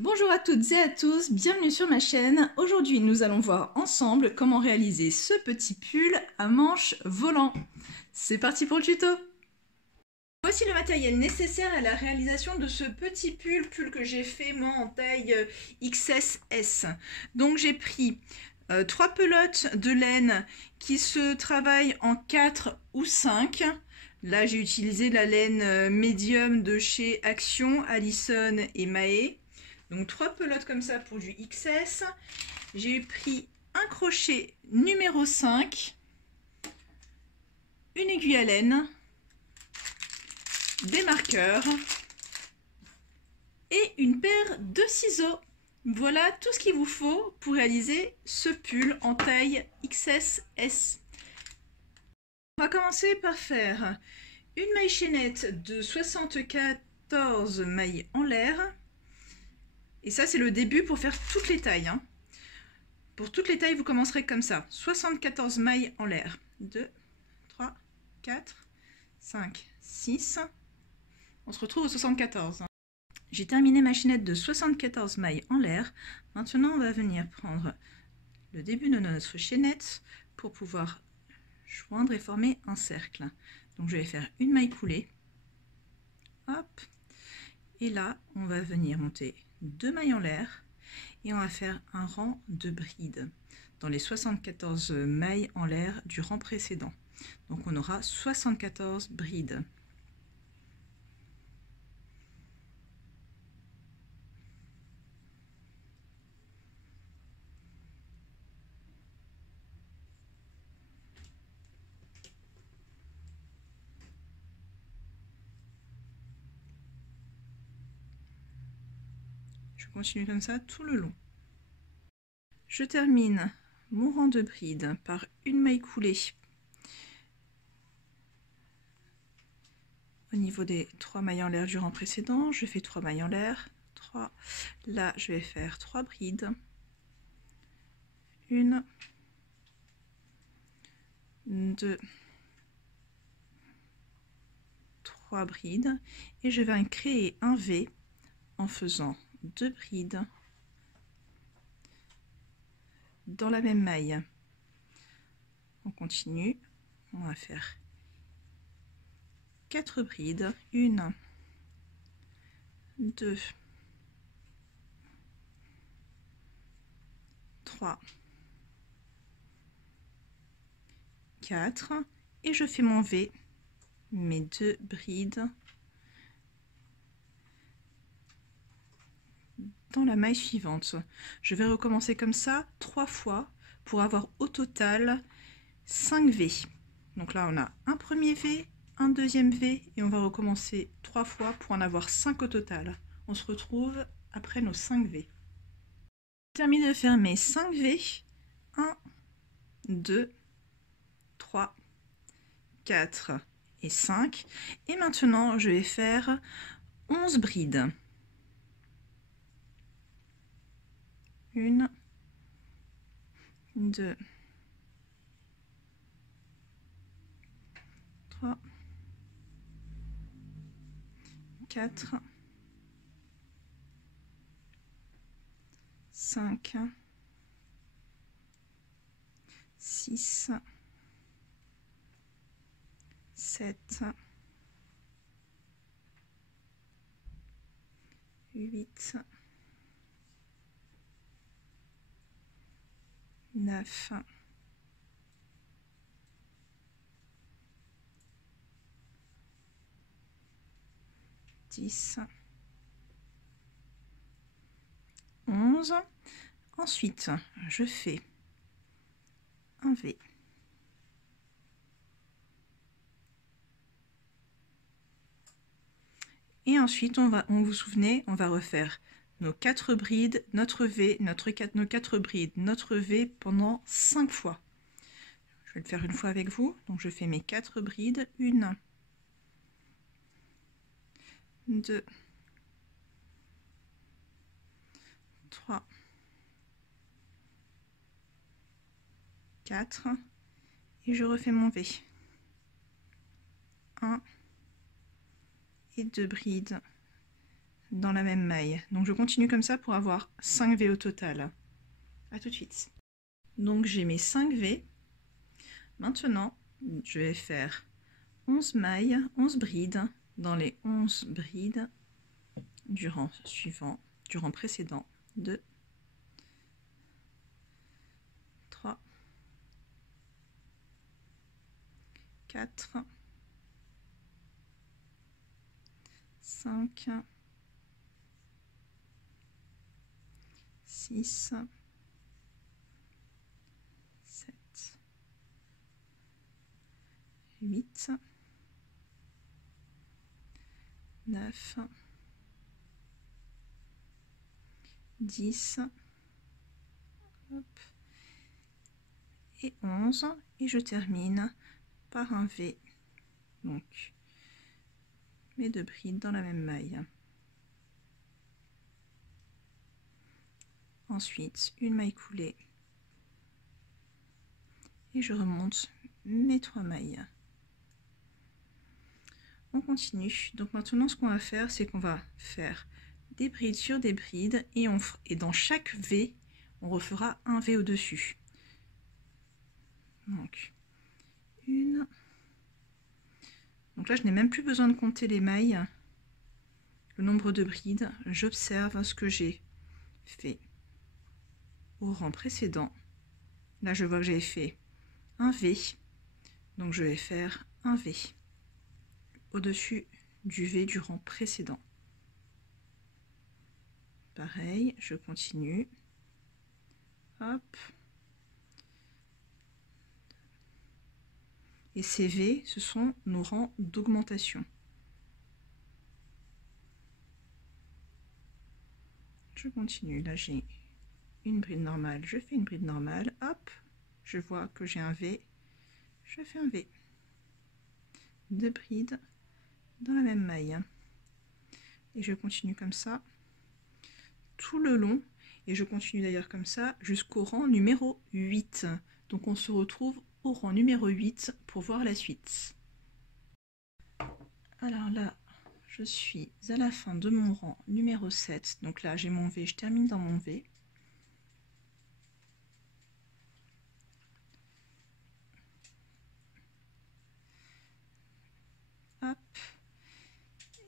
Bonjour à toutes et à tous, bienvenue sur ma chaîne. Aujourd'hui, nous allons voir ensemble comment réaliser ce petit pull à manches volant. C'est parti pour le tuto. Voici le matériel nécessaire à la réalisation de ce petit pull que j'ai fait moi en taille XS. Donc j'ai pris 3 pelotes de laine qui se travaillent en 4 ou 5. Là j'ai utilisé la laine médium de chez Action, Allison et Mahé. Donc 3 pelotes comme ça pour du XS. J'ai pris un crochet numéro 5, une aiguille à laine, des marqueurs et une paire de ciseaux. Voilà tout ce qu'il vous faut pour réaliser ce pull en taille XS. On va commencer par faire une maille chaînette de 74 mailles en l'air. Et ça, c'est le début pour faire toutes les tailles. Pour toutes les tailles, vous commencerez comme ça. 74 mailles en l'air. 2, 3, 4, 5, 6. On se retrouve au 74. J'ai terminé ma chaînette de 74 mailles en l'air. Maintenant, on va venir prendre le début de notre chaînette pour pouvoir joindre et former un cercle. Donc, je vais faire une maille coulée. Hop. Et là, on va venir monter 2 mailles en l'air et on va faire un rang de brides dans les 74 mailles en l'air du rang précédent. Donc on aura 74 brides. Je continue comme ça tout le long. Je termine mon rang de brides par une maille coulée au niveau des 3 mailles en l'air du rang précédent. Je fais 3 mailles en l'air, 3. Là, je vais faire 3 brides. 1, 2, 3 brides. Et je vais créer un V en faisant 2 brides dans la même maille. On continue, on va faire 4 brides, 1, 2, 3, 4 et je fais mon V, mes 2 brides dans la maille suivante. Je vais recommencer comme ça 3 fois pour avoir au total 5 V. Donc là on a un premier V, un deuxième V et on va recommencer 3 fois pour en avoir 5 au total. On se retrouve après nos 5 V. Je termine de faire mes 5 V. 1, 2, 3, 4 et 5. Et maintenant je vais faire 11 brides. 1, 2, 3, 4, 5, 6, 7, 8, 9, 10, 11. Ensuite, je fais un V. Et ensuite, on vous vous souvenez, on va refaire nos 4 brides, notre V, nos 4 brides, notre V pendant 5 fois. Je vais le faire une fois avec vous. Donc, je fais mes 4 brides. 1, 2, 3, 4. Et je refais mon V. 1 et 2 brides dans la même maille. Donc je continue comme ça pour avoir 5 V au total. A tout de suite. Donc j'ai mes 5 V. Maintenant, je vais faire 11 mailles, 11 brides dans les 11 brides du rang suivant, du rang précédent. 2, 3, 4, 5, 6, 7, 8, 9, 10, hop, et 11, et je termine par un V, donc mes 2 brides dans la même maille. Ensuite, une maille coulée, et je remonte mes 3 mailles. On continue. Donc maintenant, ce qu'on va faire, c'est qu'on va faire des brides sur des brides, et dans chaque V, on refera un V au-dessus. Donc, une. Donc là, je n'ai même plus besoin de compter les mailles, le nombre de brides. J'observe ce que j'ai fait au rang précédent. Là, je vois que j'ai fait un V, donc je vais faire un V au-dessus du V du rang précédent. Pareil, je continue. Hop. Et ces V, ce sont nos rangs d'augmentation. Je continue. Là, j'ai une bride normale. Je fais une bride normale. Hop. Je vois que j'ai un V. Je fais un V. 2 brides dans la même maille. Et je continue comme ça tout le long. Et je continue d'ailleurs comme ça jusqu'au rang numéro 8. Donc on se retrouve au rang numéro 8 pour voir la suite. Alors là, je suis à la fin de mon rang numéro 7. Donc là, j'ai mon V, je termine dans mon V. Hop.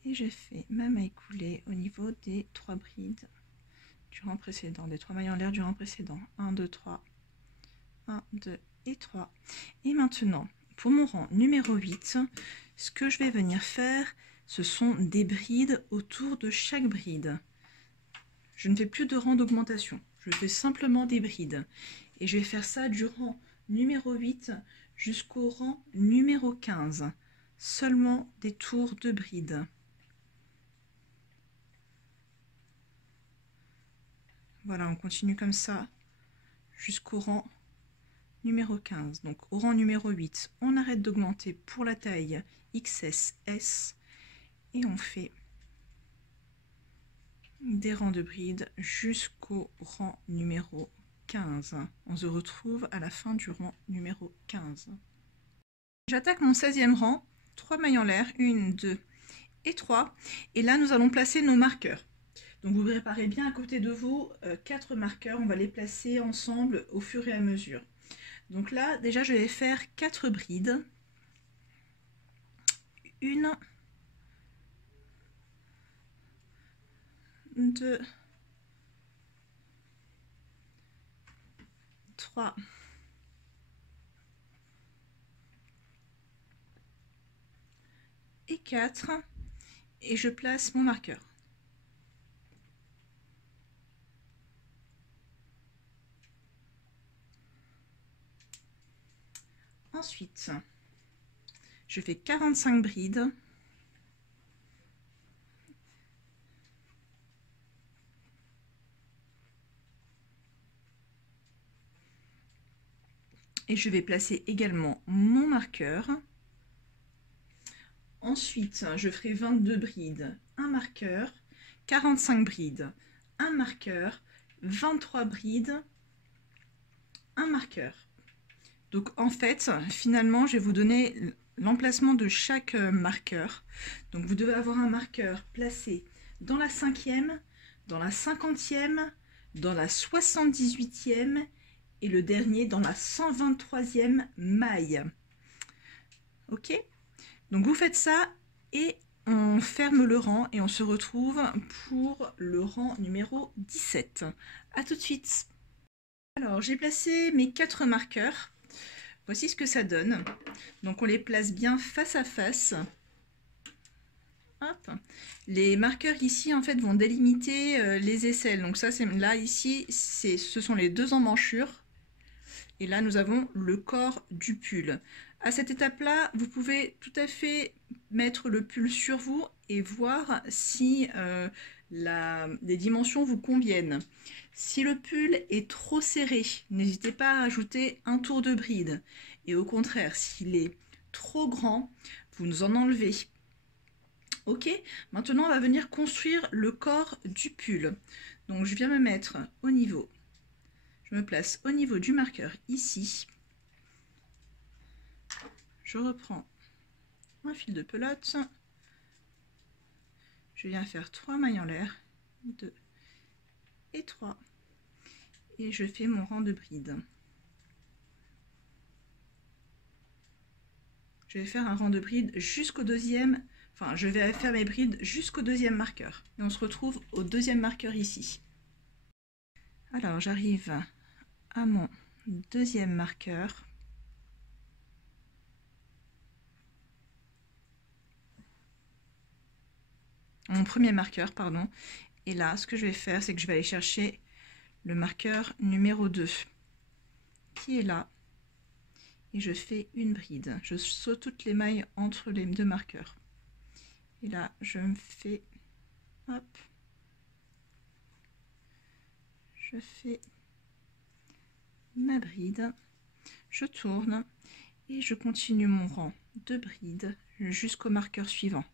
Et je fais ma maille coulée au niveau des 3 brides du rang précédent, des 3 mailles en l'air du rang précédent. 1, 2, 3. 1, 2 et 3. Et maintenant, pour mon rang numéro 8, ce que je vais venir faire, ce sont des brides autour de chaque bride. Je ne fais plus de rang d'augmentation, je fais simplement des brides. Et je vais faire ça du rang numéro 8 jusqu'au rang numéro 15. Seulement des tours de brides. Voilà, on continue comme ça jusqu'au rang numéro 15. Donc au rang numéro 8, on arrête d'augmenter pour la taille XS-S et on fait des rangs de brides jusqu'au rang numéro 15. On se retrouve à la fin du rang numéro 15. J'attaque mon 16e rang, 3 mailles en l'air, 1, 2 et 3. Et là, nous allons placer nos marqueurs. Donc vous préparez bien à côté de vous 4 marqueurs, on va les placer ensemble au fur et à mesure. Donc là, déjà, je vais faire 4 brides. 1, 2, 3, et 4. Et je place mon marqueur. Ensuite, je fais 45 brides. Et je vais placer également mon marqueur. Ensuite, je ferai 22 brides, un marqueur, 45 brides, un marqueur, 23 brides, un marqueur. Donc en fait, finalement, je vais vous donner l'emplacement de chaque marqueur. Donc vous devez avoir un marqueur placé dans la 5e, dans la 50e, dans la 78e et le dernier dans la 123e maille. Ok? Donc vous faites ça et on ferme le rang et on se retrouve pour le rang numéro 17. A tout de suite. Alors j'ai placé mes 4 marqueurs. Voici ce que ça donne. Donc on les place bien face à face. Hop. Les marqueurs ici en fait vont délimiter les aisselles. Donc ça c'est là ici ce sont les 2 emmanchures. Et là nous avons le corps du pull. À cette étape-là, vous pouvez tout à fait mettre le pull sur vous et voir si les dimensions vous conviennent. Si le pull est trop serré, n'hésitez pas à ajouter un tour de bride. Et au contraire, s'il est trop grand, vous nous en enlevez. Ok, maintenant on va venir construire le corps du pull. Donc je viens me mettre au niveau, je me place au niveau du marqueur ici. Je reprends un fil de pelote, je viens faire 3 mailles en l'air, 2 et 3, et je fais mon rang de bride. Je vais faire un rang de bride jusqu'au deuxième, enfin je vais faire mes brides jusqu'au deuxième marqueur, et on se retrouve au deuxième marqueur ici. Alors j'arrive à mon deuxième marqueur. Mon premier marqueur, pardon. Et là, ce que je vais faire, c'est que je vais aller chercher le marqueur numéro 2, qui est là. Et je fais une bride. Je saute toutes les mailles entre les 2 marqueurs. Et là, je me fais... Hop. Je fais ma bride. Je tourne. Et je continue mon rang de bride jusqu'au marqueur suivant.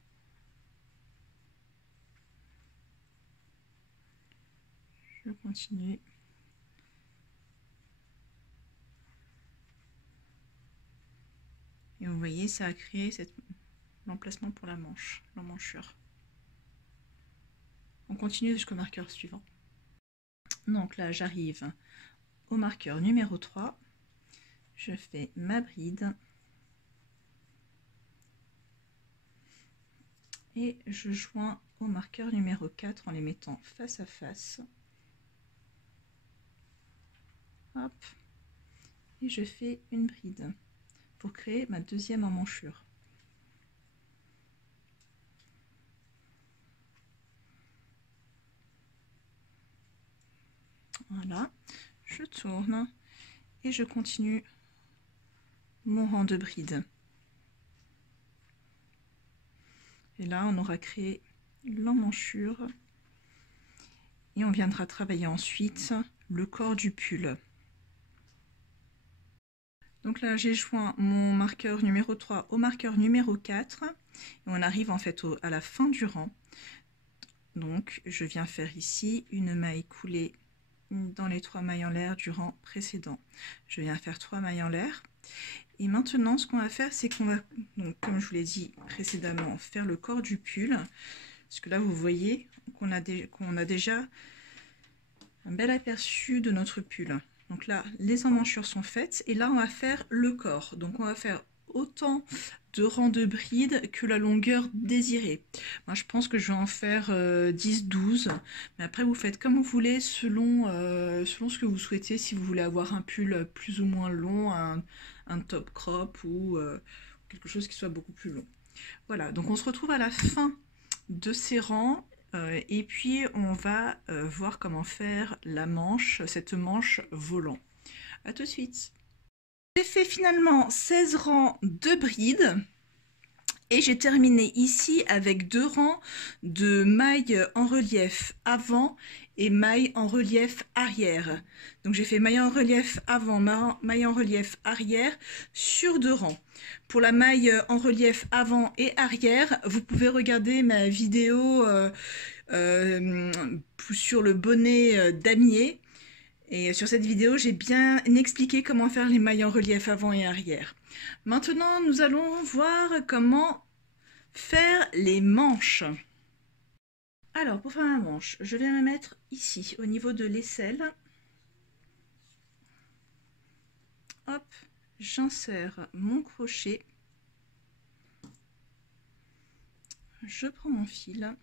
Je continue. Et vous voyez, ça a créé l'emplacement pour la manche, l'emmanchure. On continue jusqu'au marqueur suivant. Donc là, j'arrive au marqueur numéro 3. Je fais ma bride. Et je joins au marqueur numéro 4 en les mettant face à face. Hop. Et je fais une bride pour créer ma deuxième emmanchure. Voilà, je tourne et je continue mon rang de bride. Et là, on aura créé l'emmanchure et on viendra travailler ensuite le corps du pull. Donc là, j'ai joint mon marqueur numéro 3 au marqueur numéro 4 et on arrive en fait à la fin du rang. Donc, je viens faire ici une maille coulée dans les 3 mailles en l'air du rang précédent. Je viens faire 3 mailles en l'air. Et maintenant, ce qu'on va faire, c'est qu'on va, donc, comme je vous l'ai dit précédemment, faire le corps du pull. Parce que là, vous voyez qu'on a déjà un bel aperçu de notre pull. Donc là, les emmanchures sont faites. Et là, on va faire le corps. Donc, on va faire autant de rangs de bride que la longueur désirée. Moi, je pense que je vais en faire 10-12. Mais après, vous faites comme vous voulez selon ce que vous souhaitez. Si vous voulez avoir un pull plus ou moins long, un top crop ou quelque chose qui soit beaucoup plus long. Voilà, donc on se retrouve à la fin de ces rangs. Et puis on va voir comment faire la manche, cette manche volant. A tout de suite. J'ai fait finalement 16 rangs de bride et j'ai terminé ici avec 2 rangs de mailles en relief avant et mailles en relief arrière. Donc j'ai fait maille en relief avant, maille en relief arrière sur 2 rangs. Pour la maille en relief avant et arrière, vous pouvez regarder ma vidéo sur le bonnet damier. Et sur cette vidéo, j'ai bien expliqué comment faire les mailles en relief avant et arrière. Maintenant, nous allons voir comment faire les manches. Alors, pour faire ma manche, je vais me mettre ici, au niveau de l'aisselle. Hop, j'insère mon crochet. Je prends mon fil.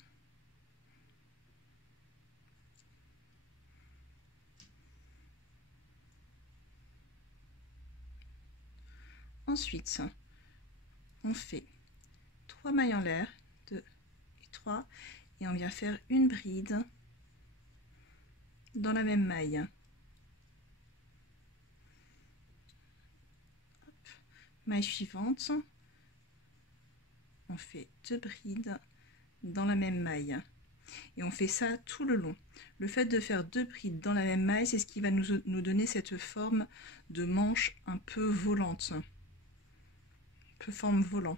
Ensuite, on fait 3 mailles en l'air, 2 et 3, et on vient faire une bride dans la même maille. Hop. Maille suivante, on fait 2 brides dans la même maille. Et on fait ça tout le long. Le fait de faire 2 brides dans la même maille, c'est ce qui va nous donner cette forme de manche un peu volante. Un peu forme volant.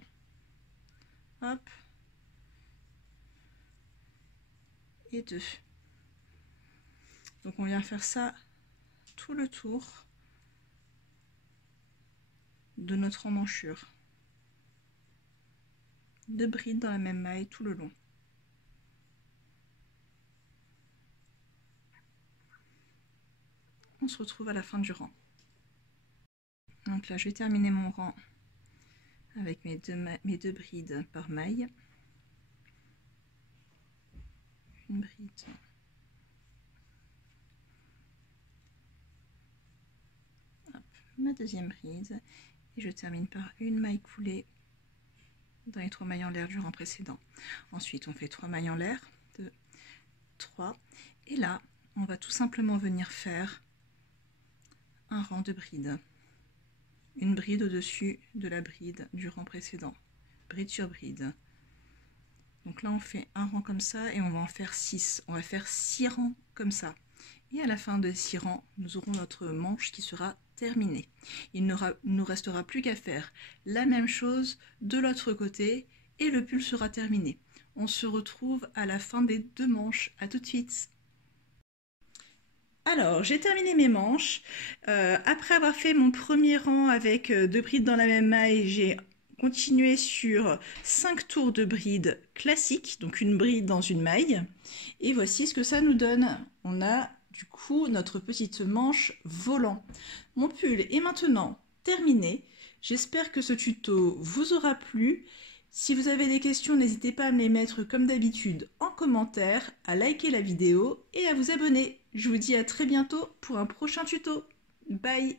Hop. Et 2. Donc on vient faire ça tout le tour de notre emmanchure. 2 brides dans la même maille tout le long. On se retrouve à la fin du rang. Donc là, je vais terminer mon rang avec mes deux brides par maille. Une bride. Hop, ma deuxième bride. Et je termine par une maille coulée dans les 3 mailles en l'air du rang précédent. Ensuite, on fait 3 mailles en l'air. 2, 3. Et là, on va tout simplement venir faire un rang de brides. Une bride au-dessus de la bride du rang précédent. Bride sur bride. Donc là, on fait un rang comme ça et on va en faire 6. On va faire 6 rangs comme ça. Et à la fin de 6 rangs, nous aurons notre manche qui sera terminée. Il ne nous restera plus qu'à faire la même chose de l'autre côté et le pull sera terminé. On se retrouve à la fin des 2 manches. À tout de suite. Alors, j'ai terminé mes manches. Après avoir fait mon premier rang avec 2 brides dans la même maille, j'ai continué sur 5 tours de bride classique, donc une bride dans une maille. Et voici ce que ça nous donne. On a du coup notre petite manche volant. Mon pull est maintenant terminé. J'espère que ce tuto vous aura plu. Si vous avez des questions, n'hésitez pas à me les mettre comme d'habitude en commentaire, à liker la vidéo et à vous abonner. Je vous dis à très bientôt pour un prochain tuto. Bye!